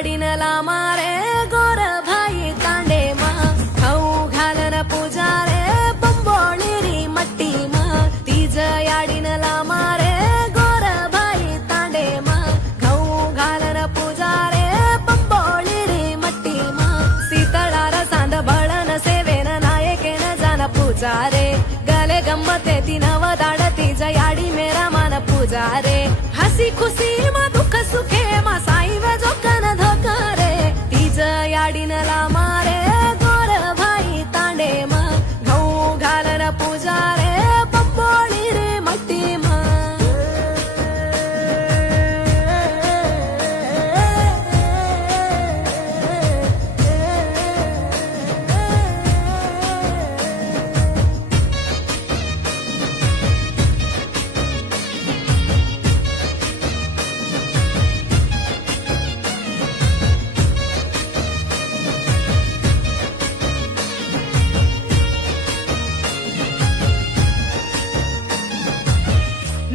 याडीनला मारे गोर भाई तांडे मा खाऊ घालन पुजारे बंबोळी री मट्टी मा तीज याडीनला मारे गोर भाई तांडे मा खाऊ घालन पुजारे बंबोळी री मट्टी मा सीतळार सांद बळन सेवेन नायकेन जान पुजारे गले गंमते ती नव दाड तीज याडी मेरा मान पुजारे हसी खुशी मा दुःख सुखे मा साई वे जोकन धोकारे तीज याडीनला मारे गोर भाई तांडे मा घऊ घालन पुजारे बंबोळी रे मट्टी मा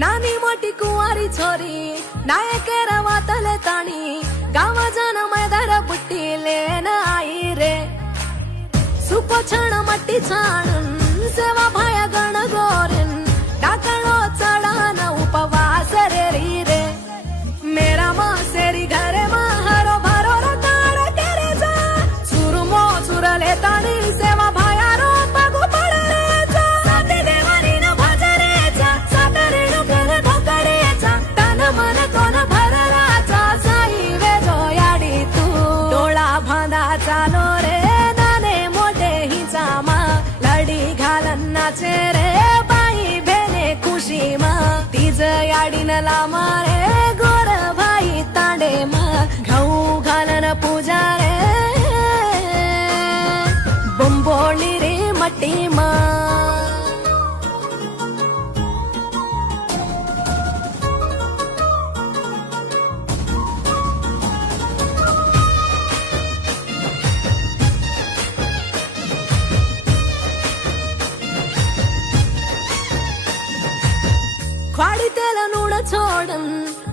नानी मोटी कुंवारी छोरी नायकेर वातले ताणी गाव जन मैदार बुट्टी लेन आई रे सुको छण मट्टी छाणून सेवा भाया गण गोरीन टाकळो चढान उपवास रे री रे मेरा मासेरी घरे मा हरो भरो रकार केरे जा सुरमो सुरले ताणी सेवा भाया रो पगु पडले जा साते देवानी न भजरे जा सातरे मन कोण भरराचा साई वे जो याडी तू डोळा भांदा चालो रे नाने मोठे हिचा मा लडी घालन नाचे रे बाई भेने खुशी मा तीज याडीनला मारे गोर भाई तांडे मा घऊ घालन पूजा रे बंबोळी रे मट्टी मा ख्वाडी तेल नूड छोडन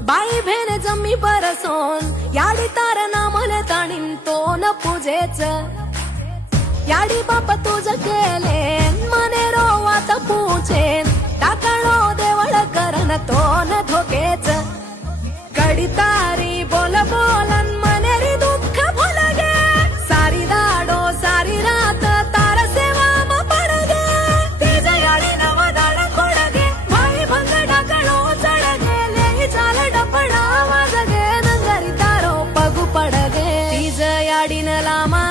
बाई भेने जम्मी परसोन याडी तार नामले ताणीन तो न पूजेच याडी बाप तुझ केले मने रोवात पूजेन टाकळो देवळ करन तो न धोकेच कडी तारी बोल बोलन मने री दुःख भुल गे सारी दाडो सारी रात तार सेवा मा पडगे तेज याडी नव दाड खोडगे भाई भंग डाकळो चढगे ले चाल डपडा वाजगे नंगरी तारो पगु पडगे तीज याडीनला मा